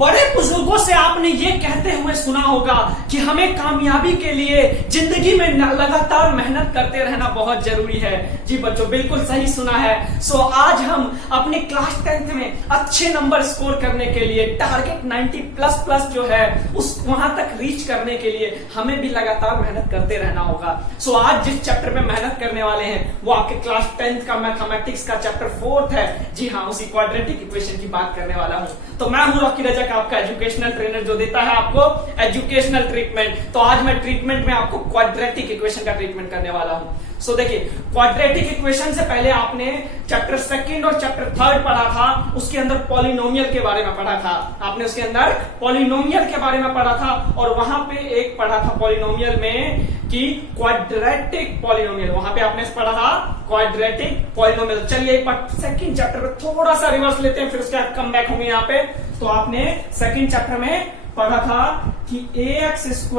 बड़े बुजुर्गों से आपने ये कहते हुए सुना होगा कि हमें कामयाबी के लिए जिंदगी में लगातार मेहनत करते रहना बहुत जरूरी है। जी बच्चों, बिल्कुल सही सुना है। सो आज हम अपने क्लास 10th में अच्छे नंबर स्कोर करने के लिए टारगेट 90++ जो है उस वहां तक रीच करने के लिए हमें भी लगातार मेहनत करते रहना होगा। सो आज जिस चैप्टर में मेहनत करने वाले हैं वो आपके क्लास 10th का मैथमेटिक्स का चैप्टर 4th है। जी हाँ, उसी क्वाड्रेटिक इक्वेशन की बात करने वाला हूं। तो मैं हूं रॉकी रजक, आपका एजुकेशनल ट्रेनर जो देता है आपको एजुकेशनल ट्रीटमेंट। तो आज मैं ट्रीटमेंट में आपको क्वाड्रेटिक इक्वेशन का ट्रीटमेंट करने वाला हूं। सो देखिए, क्वाड्रेटिक इक्वेशन से पहले आपने चैप्टर 2 और चैप्टर 3 पढ़ा था। उसके अंदर पॉलिनोमियल के बारे में पढ़ा था। आपने उसके अंदर पॉलिनोमियल के बारे में पढ़ा था और वहां पे एक पढ़ा था पॉलिनोमियल में कि क्वाड्रेटिक पॉलिनोमियल, वहां पे आपने पढ़ा था क्वाड्रेटिक पॉलिनोमियल। चलिए एक बार सेकंड चैप्टर में थोड़ा सा रिवर्स लेते हैं, फिर उसके बाद कम बैक होंगे यहाँ पे। तो आपने सेकंड चैप्टर में पढ़ा था कि ax²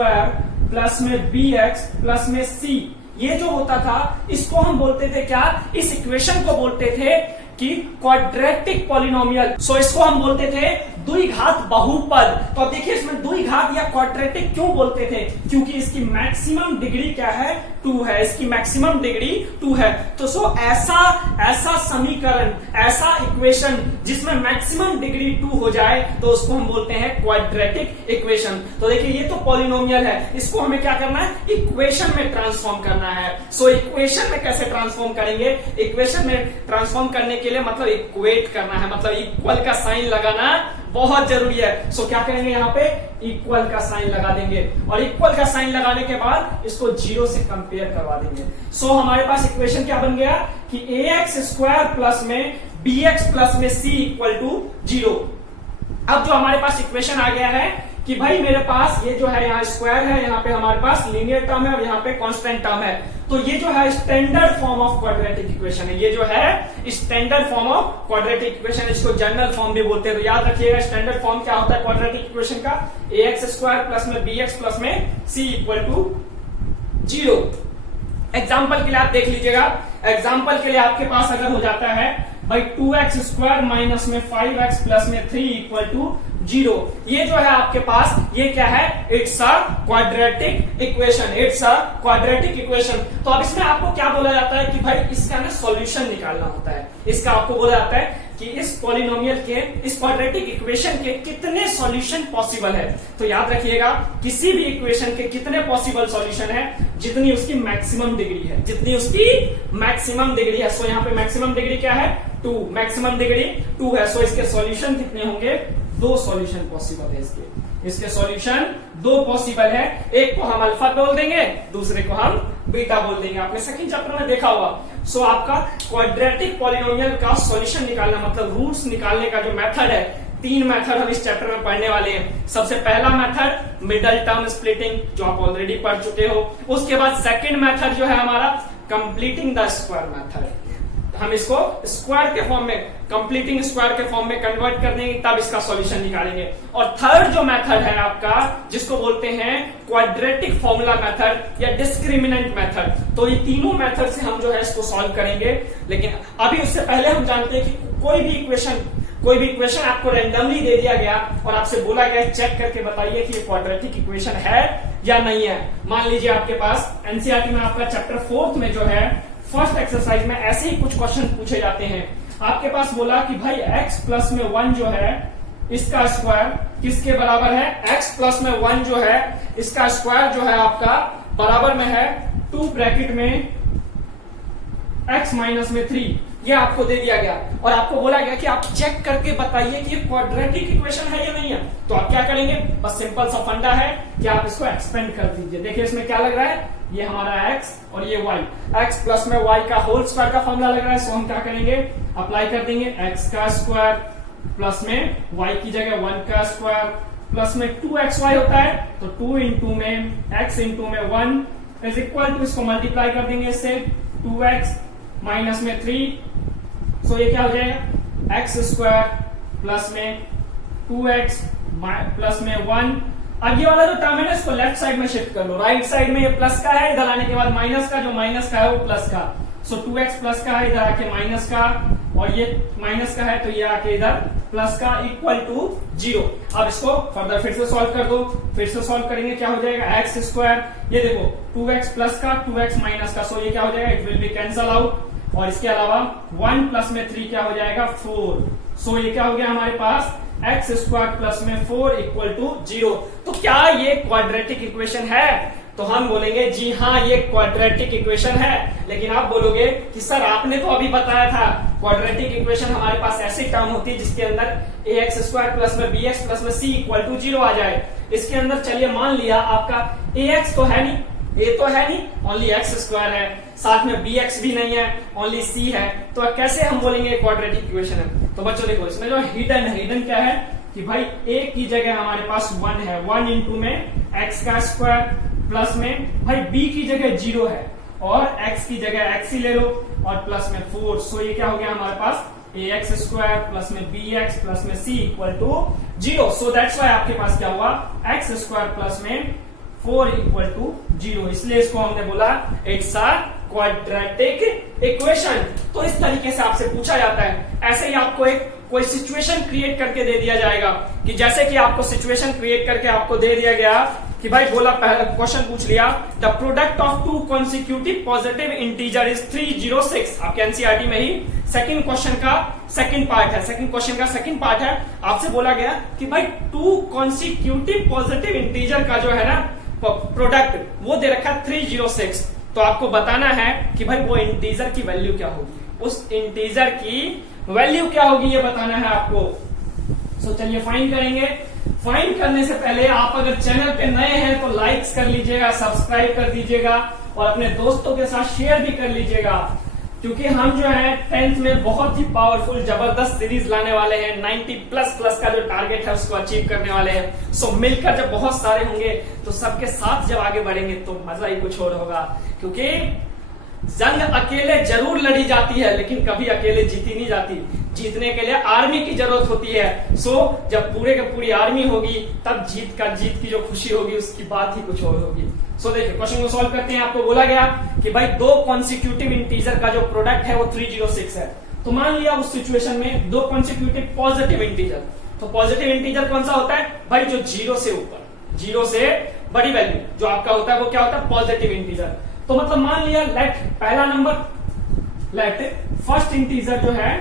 प्लस में bx प्लस में c, ये जो होता था इसको हम बोलते थे क्या, इस इक्वेशन को बोलते थे कि क्वाड्रेटिक पॉलिनोमियल। सो इसको हम बोलते थे द्विघात बहुपद। तो अब देखिए इसमें द्विघात या क्वाड्रेटिक क्यों बोलते थे, क्योंकि इसकी मैक्सिमम डिग्री क्या है, 2 है। इसकी मैक्सिमम डिग्री 2 है। तो सो ऐसा समीकरण, ऐसा इक्वेशन जिसमें मैक्सिमम डिग्री 2 हो जाए तो उसको हम बोलते हैं क्वाड्रेटिक इक्वेशन। तो देखिए ये तो पॉलिनोमियल है, इसको हमें क्या करना है, इक्वेशन में ट्रांसफॉर्म करना है। सो इक्वेशन में कैसे ट्रांसफॉर्म करेंगे, इक्वेशन में ट्रांसफॉर्म करने के लिए मतलब इक्वेट करना है, मतलब इक्वल का साइन लगाना बहुत जरूरी है। सो क्या करेंगे, यहाँ पे इक्वल का साइन लगा देंगे और इक्वल का साइन लगाने के बाद इसको 0 से कंपेयर करवा देंगे। सो हमारे पास इक्वेशन क्या बन गया कि ax² प्लस में bx प्लस में c इक्वल टू 0। अब जो हमारे पास इक्वेशन आ गया है कि भाई मेरे पास ये जो है यहाँ स्क्वायर है, यहाँ पे हमारे पास लीनियर टर्म है और यहाँ पे कांस्टेंट टर्म है। तो ये जो है standard form of quadratic equation है। ये जो है standard form of quadratic equation, इसको जनरल फॉर्म भी बोलते हैं। तो याद रखिएगा स्टैंडर्ड फॉर्म क्या होता है क्वाड्रेटिक इक्वेशन का, ax² प्लस में bx प्लस में c इक्वल टू 0। एग्जाम्पल के लिए आप देख लीजिएगा, एग्जाम्पल के लिए आपके पास अगर हो जाता है भाई 2x² माइनस में 5x प्लस में 3 इक्वल टू 0, ये जो है आपके पास ये क्या है, it's a quadratic equation, it's a quadratic equation. तो अब इसमें आपको क्या बोला जाता है कि भाई इसका ना सॉल्यूशन निकालना होता है। इसका आपको बोला जाता है कि इस पॉलिनोमियल के, इस क्वाड्रेटिक इक्वेशन के कितने सॉल्यूशन पॉसिबल है। तो याद रखिएगा किसी भी इक्वेशन के कितने पॉसिबल सॉल्यूशन है, जितनी उसकी मैक्सिमम डिग्री है, जितनी उसकी मैक्सिमम डिग्री है। सो यहाँ पे मैक्सिमम डिग्री क्या है, 2, मैक्सिमम डिग्री 2 है। सो इसके सॉल्यूशन कितने होंगे, 2 सॉल्यूशन पॉसिबल है। इसके सॉल्यूशन 2 पॉसिबल है। एक को हम अल्फा बोल देंगे, दूसरे को हम बीटा बोल देंगे। आपने सेकंड चैप्टर में देखा होगा। सो आपका क्वाड्रेटिक पॉलिनोमियल का सॉल्यूशन निकालना मतलब रूट्स निकालने का जो मेथड है, 3 मेथड हम इस चैप्टर में पढ़ने वाले हैं। सबसे पहला मेथड मिडल टर्म स्प्लिटिंग, जो आप ऑलरेडी पढ़ चुके हो। उसके बाद सेकंड मेथड जो है हमारा कंप्लीटिंग द स्क्वायर मेथड, हम इसको स्क्वायर के फॉर्म में, कंप्लीटिंग स्क्वायर के फॉर्म में कन्वर्ट कर देंगे, तब इसका सॉल्यूशन निकालेंगे। और थर्ड जो मेथड है आपका, जिसको बोलते हैं क्वाड्रेटिक फॉर्मूला मेथड या डिस्क्रिमिनेंट मेथड। तो ये तीनों मेथड से हम जो है इसको सॉल्व करेंगे। लेकिन अभी उससे पहले हम जानते हैं कि कोई भी इक्वेशन आपको रैंडमली दे दिया गया और आपसे बोला गया चेक करके बताइए कि ये क्वाड्रेटिक इक्वेशन है या नहीं है। मान लीजिए आपके पास एनसीईआरटी में आपका चैप्टर 4th में जो है फर्स्ट एक्सरसाइज में ऐसे ही कुछ क्वेश्चन पूछे जाते हैं। आपके पास बोला कि भाई x प्लस में 1 जो है इसका स्क्वायर किसके बराबर है, x प्लस में 1 जो है इसका स्क्वायर जो है आपका बराबर में है 2 ब्रैकेट में x माइनस में 3। ये आपको दे दिया गया और आपको बोला गया कि आप चेक करके बताइए कि ये क्वाड्रेटिक इक्वेशन है या नहीं है। तो आप क्या करेंगे, बस सिंपल सा फंडा है कि आप इसको एक्सपेंड कर दीजिए। देखिए इसमें क्या लग रहा है, ये हमारा x और ये y, x प्लस में y का होल स्क्वायर का फॉर्मूला लग रहा है। सो हम क्या करेंगे, अप्लाई कर देंगे x का स्क्वायर प्लस में y की जगह 1 का स्क्वायर प्लस में 2xy होता है। तो 2 इंटू में x इंटू में 1 इज इक्वल टू, इसको मल्टीप्लाई कर देंगे इससे 2x माइनस में 3। सो ये क्या हो जाएगा, एक्स स्क्वायर प्लस में 2x प्लस में 1। अब ये वाला जो टर्म है ना इसको लेफ्ट साइड में शिफ्ट कर लो। राइट साइड में ये प्लस का है, इधर आने के बाद माइनस का, जो माइनस का है वो प्लस का। सो 2x प्लस का है, इधर आके माइनस का, और ये माइनस का है तो ये आके इधर प्लस का इक्वल टू 0। अब इसको फर्दर फिर से सॉल्व कर दो, फिर से सॉल्व करेंगे, क्या हो जाएगा एक्स स्क्वायर, ये देखो 2x प्लस का 2x माइनस का, सो ये क्या हो जाएगा, it will be cancel out, और इसके अलावा 1 प्लस में 3 क्या हो जाएगा 4, सो ये क्या हो गया हमारे पास एक्स स्क्वायर प्लस में 4 इक्वल टू 0। तो क्या ये क्वाड्रेटिक इक्वेशन है? तो हम बोलेंगे जी हाँ ये क्वाड्रेटिक इक्वेशन है। लेकिन आप बोलोगे कि सर आपने तो अभी बताया था क्वाड्रेटिक इक्वेशन हमारे पास ऐसी टर्म होती है जिसके अंदर ए एक्स स्क्वायर प्लस में बी एक्स प्लस में सी इक्वल टू 0 आ जाए। इसके अंदर चलिए मान लिया आपका ए एक्स तो है नहीं, ए तो है नहीं, ओनली एक्स स्क्वायर है, साथ में बी एक्स भी नहीं है, ओनली सी है, तो कैसे हम बोलेंगे क्वाड्रेटिक इक्वेशन है? तो बच्चों देखो इसमें जो हिडन क्या है कि भाई ए की जगह हमारे पास 1 है, 1 इंटू में एक्स का स्क्वायर प्लस में भाई बी की जगह 0 है और एक्स की जगह एक्स ही ले लो और प्लस में 4, सो ये क्या हो गया हमारे पास ए एक्स स्क्वायर प्लस में बी एक्स प्लस में c equal to 0। So that's y आपके पास क्या हुआ एक्स स्क्वायर प्लस में 4 इक्वल टू 0, इसलिए इसको हमने बोला इट्स अ क्वाड्रेटिक इक्वेशन। तो इस तरीके से आपसे पूछा जाता है, ऐसे ही आपको एक कोई सिचुएशन क्रिएट करके दे दिया जाएगा कि जैसे कि आपको सिचुएशन क्रिएट करके आपको दे दिया गया कि भाई बोला पहला क्वेश्चन पूछ लिया the product of 2 consecutive positive integer is 306। आपके एनसीईआरटी में ही सेकंड क्वेश्चन का सेकंड पार्ट है, सेकंड क्वेश्चन का सेकंड पार्ट है। आपसे बोला गया कि भाई 2 कॉन्सिक्यूटिव पॉजिटिव इंटीजर का जो है ना प्रोडक्ट वो दे रखा है 306। तो आपको बताना है कि भाई वो इंटीजर की वैल्यू क्या होगी, उस इंटीजर की वैल्यू क्या होगी ये बताना है आपको। सो चलिए फाइंड करेंगे। फाइंड करने से पहले आप अगर चैनल पे नए हैं तो लाइक्स कर लीजिएगा, सब्सक्राइब कर दीजिएगा और अपने दोस्तों के साथ शेयर भी कर लीजिएगा, क्योंकि हम जो है 10th में बहुत ही पावरफुल जबरदस्त सीरीज लाने वाले हैं। 90 प्लस का जो टारगेट है उसको अचीव करने वाले हैं। सो मिलकर जब बहुत सारे होंगे तो सबके साथ जब आगे बढ़ेंगे तो मजा ही कुछ और होगा, क्योंकि जंग अकेले जरूर लड़ी जाती है लेकिन कभी अकेले जीती नहीं जाती। जीतने के लिए आर्मी की जरूरत होती है। सो जब पूरे की पूरी आर्मी होगी तब जीत की जो खुशी होगी उसकी बात ही कुछ और होगी। सो देखिए क्वेश्चन को सॉल्व करते हैं। आपको बोला गया कि भाई 2 कॉन्सिक्यूटिव इंटीजर का जो प्रोडक्ट है वो 306 है। तो मान लिया उस सिचुएशन में 2 कॉन्सिक्यूटिव पॉजिटिव इंटीजर, तो पॉजिटिव इंटीजर कौन सा होता है भाई जो 0 से ऊपर, 0 से बड़ी वैल्यू जो आपका होता है वो क्या होता है पॉजिटिव इंटीजर। तो मतलब मान लिया लेट पहला नंबर लेट फर्स्ट इंटीजर जो है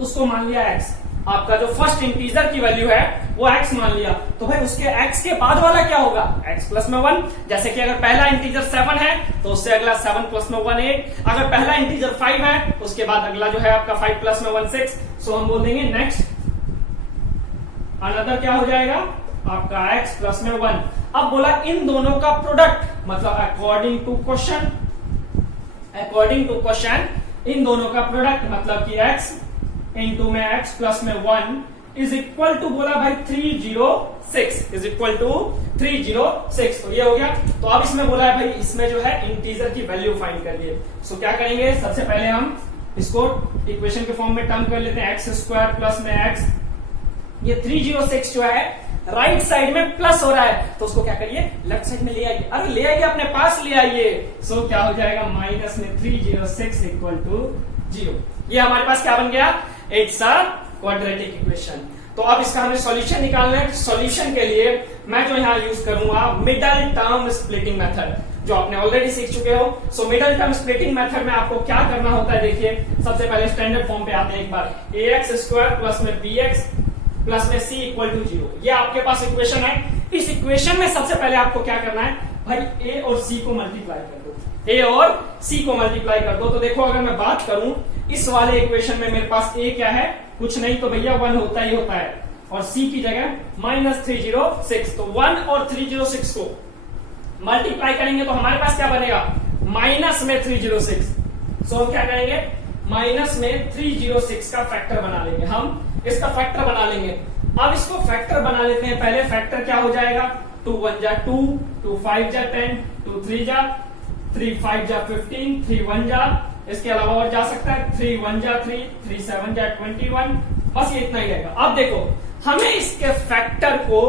उसको मान लिया x, आपका जो फर्स्ट इंटीजर की वैल्यू है वो x मान लिया। तो भाई उसके x के बाद वाला क्या होगा x प्लस में 1। जैसे कि अगर पहला इंटीजर 7 है तो उससे अगला 7 प्लस में 1 8। अगर पहला इंटीजर 5 है तो उसके बाद अगला जो है आपका 5 प्लस में 1 6। सो हम बोल देंगे नेक्स्ट अनदर क्या हो जाएगा आपका x प्लस में 1। अब बोला इन दोनों का प्रोडक्ट, मतलब अकॉर्डिंग टू क्वेश्चन इन दोनों का प्रोडक्ट मतलब कि x इंटू में x प्लस में 1 इज इक्वल टू बोला भाई 306 इज इक्वल टू 306। तो ये हो गया। तो अब इसमें बोला है भाई इसमें जो है इंटीजर की वैल्यू फाइंड करिए। सो क्या करेंगे सबसे पहले हम इसको इक्वेशन के फॉर्म में टर्म कर लेते हैं एक्स स्क्वायर प्लस में x। ये 306 जो है राइट साइड में प्लस हो रहा है तो उसको क्या करिए लेफ्ट साइड में ले आइए। अरे ले आइए अपने पास ले आइए। सो क्या हो जाएगा माइनस में 306 इक्वल टू 0। ये हमारे पास क्या बन गया इट्स अ क्वाड्रेटिक इक्वेशन। तो अब इसका हमें सॉल्यूशन निकालना है। सॉल्यूशन के लिए मैं जो यहाँ यूज करूंगा मिडल टर्म स्प्लिटिंग मेथड, जो आपने ऑलरेडी सीख चुके हो। So middle term splitting method में आपको क्या करना होता है देखिए, सबसे पहले स्टैंडर्ड फॉर्म पे आते हैं एक बार, ए एक्स स्क्वायर प्लस में बी एक्स प्लस में सी इक्वल टू 0। ये आपके पास इक्वेशन है। इस इक्वेशन में सबसे पहले आपको क्या करना है भाई ए और सी को मल्टीप्लाई कर दो, ए और सी को मल्टीप्लाई कर दो। तो देखो अगर मैं बात करूं इस वाले इक्वेशन में मेरे पास ए क्या है कुछ नहीं तो भैया 1 होता ही होता है और सी की जगह माइनस 306। तो 1 और 306 को मल्टीप्लाई करेंगे तो हमारे पास क्या बनेगा माइनस में 306। सो हम क्या करेंगे माइनस में 306 का फैक्टर बना लेंगे, हम इसका फैक्टर बना लेंगे। अब इसको फैक्टर बना लेते हैं। पहले फैक्टर क्या हो जाएगा 2 1 जा 2, 2 5 जा 10, 2 3 जा 3 5 जा 15, 3 1 जा, इसके अलावा और जा सकता है 3 1 जा 3, 3 7 जा 21। बस ये इतना ही रहेगा। अब देखो हमें इसके फैक्टर को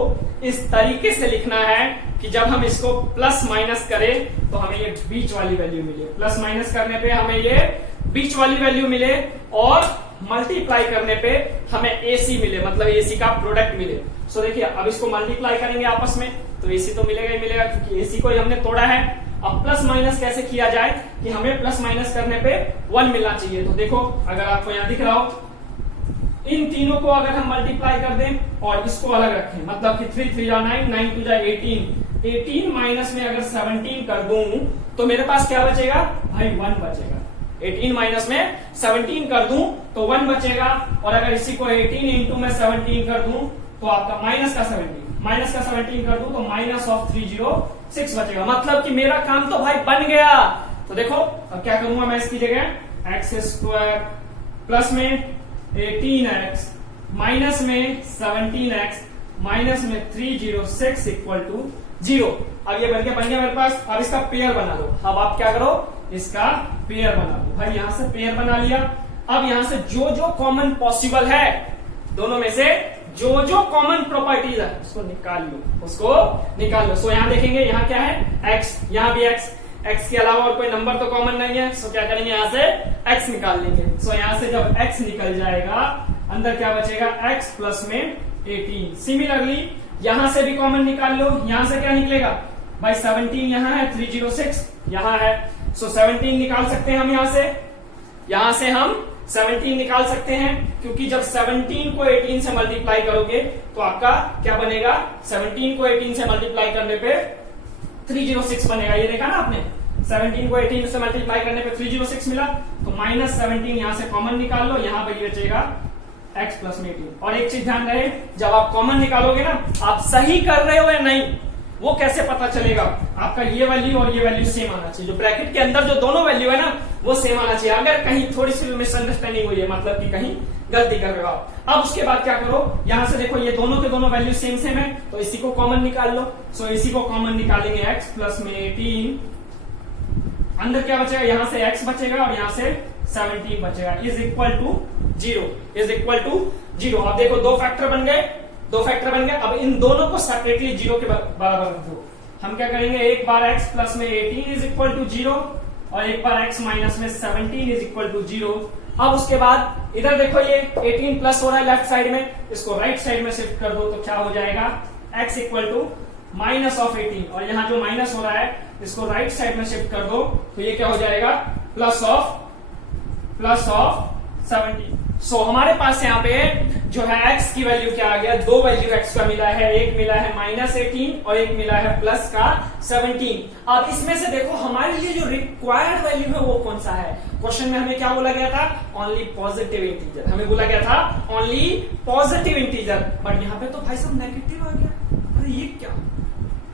इस तरीके से लिखना है कि जब हम इसको प्लस माइनस करें तो हमें ये बीच वाली वैल्यू मिले, प्लस माइनस करने पे हमें ये बीच वाली वैल्यू मिले और मल्टीप्लाई करने पे हमें AC मिले, मतलब AC का प्रोडक्ट मिले। सो देखिए अब इसको मल्टीप्लाई करेंगे आपस में तो AC तो मिलेगा ही मिलेगा, क्योंकि AC को ही हमने तोड़ा है। अब प्लस माइनस कैसे किया जाए कि हमें प्लस माइनस करने पे 1 मिलना चाहिए। तो देखो अगर आपको यहाँ दिख रहा हो, इन तीनों को अगर हम मल्टीप्लाई कर दें और इसको अलग रखें, मतलब कि 3 3 जा 9, 9 2 जा 18, 18 माइनस में अगर 17 कर दूं तो मेरे पास क्या बचेगा भाई 1 बचेगा। 18 माइनस में 17 कर दूं तो 1 बचेगा, और अगर इसी को 18 इंटू में 17 कर दूं तो आपका माइनस का 17 कर दूं तो माइनस ऑफ 306 बचेगा। मतलब कि मेरा काम तो भाई बन गया। तो देखो अब क्या करूंगा मैं, इसकी जगह एक्स स्क्वायर प्लस में 18x माइनस में 17x माइनस में 306 इक्वल टू 0। अब ये बन गया मेरे पास। अब इसका पेयर बना लो। अब आप क्या करो, इसका पेयर बना लो। भाई यहां से पेयर बना लिया। अब यहां से जो जो कॉमन पॉसिबल है, दोनों में से जो जो कॉमन प्रॉपर्टीज है उसको निकाल लो। सो यहां देखेंगे, यहां क्या है x, यहां भी x के अलावा और कोई नंबर तो कॉमन नहीं है। सो क्या करेंगे, यहां से x निकाल लेंगे। सो यहां से जब x निकल जाएगा, अंदर क्या बचेगा x प्लस में 18। सिमिलरली यहां से भी कॉमन निकाल लो। यहां से क्या निकलेगा भाई 17 यहां है, 306 यहां है। सो 17 निकाल सकते हैं हम यहां से हम 17 निकाल सकते हैं, क्योंकि जब 17 को 18 से मल्टीप्लाई करोगे तो आपका क्या बनेगा, 17 को 18 से मल्टीप्लाई करने पे 306 बनेगा। ये देखा ना आपने, 17 को 18 से मल्टीप्लाई करने पे 306 मिला। तो माइनस 17 यहां से कॉमन निकाल लो, यहां पर बचेगा x प्लस में 18। और एक चीज ध्यान रहे, जब आप कॉमन निकालोगे ना, आप सही कर रहे हो या नहीं वो कैसे पता चलेगा, आपका ये वैल्यू और ये वैल्यू सेम आना चाहिए। जो ब्रैकेट के अंदर जो दोनों वैल्यू है ना वो सेम आना चाहिए। अगर कहीं थोड़ी सी मिसअंडरस्टैंडिंग हुई है, मतलब कि कहीं गलती कर रहे हो आप। अब उसके बाद क्या करो, यहां से देखो ये दोनों के दोनों वैल्यू सेम है, तो इसी को कॉमन निकाल लो। सो इसी को कॉमन निकालेंगे, x प्लस में 18, अंदर क्या बचेगा, यहां से x बचेगा और यहां से 17 बचेगा, इज इक्वल टू 0। अब देखो दो फैक्टर बन गए। अब इन दोनों को सेपरेटली 0 के बराबर रख दो। हम क्या करेंगे, एक बार x प्लस में 18 इज इक्वल टू 0 और एक बार x माइनस में 17 इज इक्वल टू 0। अब उसके बाद इधर देखो ये 18 प्लस हो रहा है लेफ्ट साइड में, इसको राइट साइड में शिफ्ट कर दो तो क्या हो जाएगा, x equal to minus of 18, और यहाँ जो माइनस हो रहा है इसको राइट साइड में शिफ्ट कर दो तो ये क्या हो जाएगा, प्लस ऑफ 17। सो हमारे पास यहाँ पे जो है x की वैल्यू क्या आ गया, दो वैल्यू x का मिला है, एक मिला है माइनस 18 और एक मिला है प्लस का 17। अब इसमें से देखो हमारे लिए जो रिक्वायर्ड वैल्यू है वो कौन सा है। क्वेश्चन में हमें क्या बोला गया था, ओनली पॉजिटिव इंटीजर, हमें बोला गया था ओनली पॉजिटिव इंटीजर, बट यहाँ पे तो भाई सब नेगेटिव आ गया। अरे ये क्या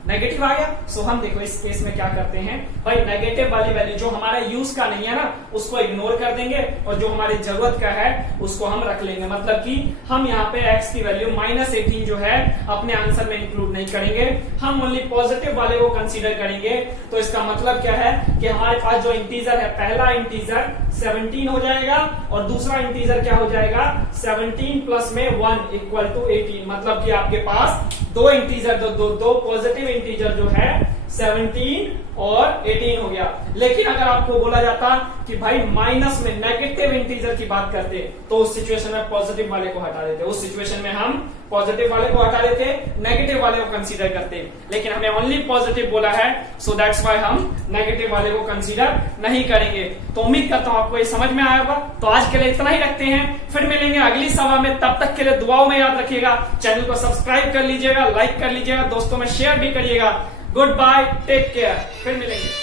नेगेटिव आ गया। सो हम देखो इस केस में क्या करते हैं, भाई नेगेटिव वाली वैल्यू जो हमारा यूज का नहीं है ना उसको इग्नोर कर देंगे और जो हमारी जरूरत का है उसको हम रख लेंगे। मतलब कि हम यहाँ पे x की वैल्यू माइनस 18 जो है अपने आंसर में इंक्लूड नहीं करेंगे, हम ओनली पॉजिटिव वाले को कंसीडर करेंगे। तो इसका मतलब क्या है कि हमारे पास जो इंटीजर है, पहला इंटीजर 17 हो जाएगा और दूसरा इंटीजर क्या हो जाएगा, 17 प्लस में 1 इक्वल टू 18। मतलब कि आपके पास दो इंटीजर, दो पॉजिटिव इंटीजर जो है 17 और 18 हो गया। लेकिन अगर आपको बोला जाता कि भाई माइनस में नेगेटिव इंटीजर की बात करते तो उस सिचुएशन में पॉजिटिव वाले को हटा देते, उस सिचुएशन में हम पॉजिटिव वाले को हटा देते, नेगेटिव वाले को कंसीडर करते। लेकिन हमें ओनली पॉजिटिव बोला है, सो दैट्स व्हाई हम नेगेटिव वाले को कंसीडर नहीं करेंगे। तो उम्मीद करता हूं आपको ये समझ में आया होगा। तो आज के लिए इतना ही रखते हैं, फिर मिलेंगे अगली सभा में। तब तक के लिए दुआओं में याद रखिएगा, चैनल को सब्सक्राइब कर लीजिएगा, लाइक कर लीजिएगा, दोस्तों में शेयर भी करिएगा। गुड बाय, टेक केयर, फिर मिलेंगे।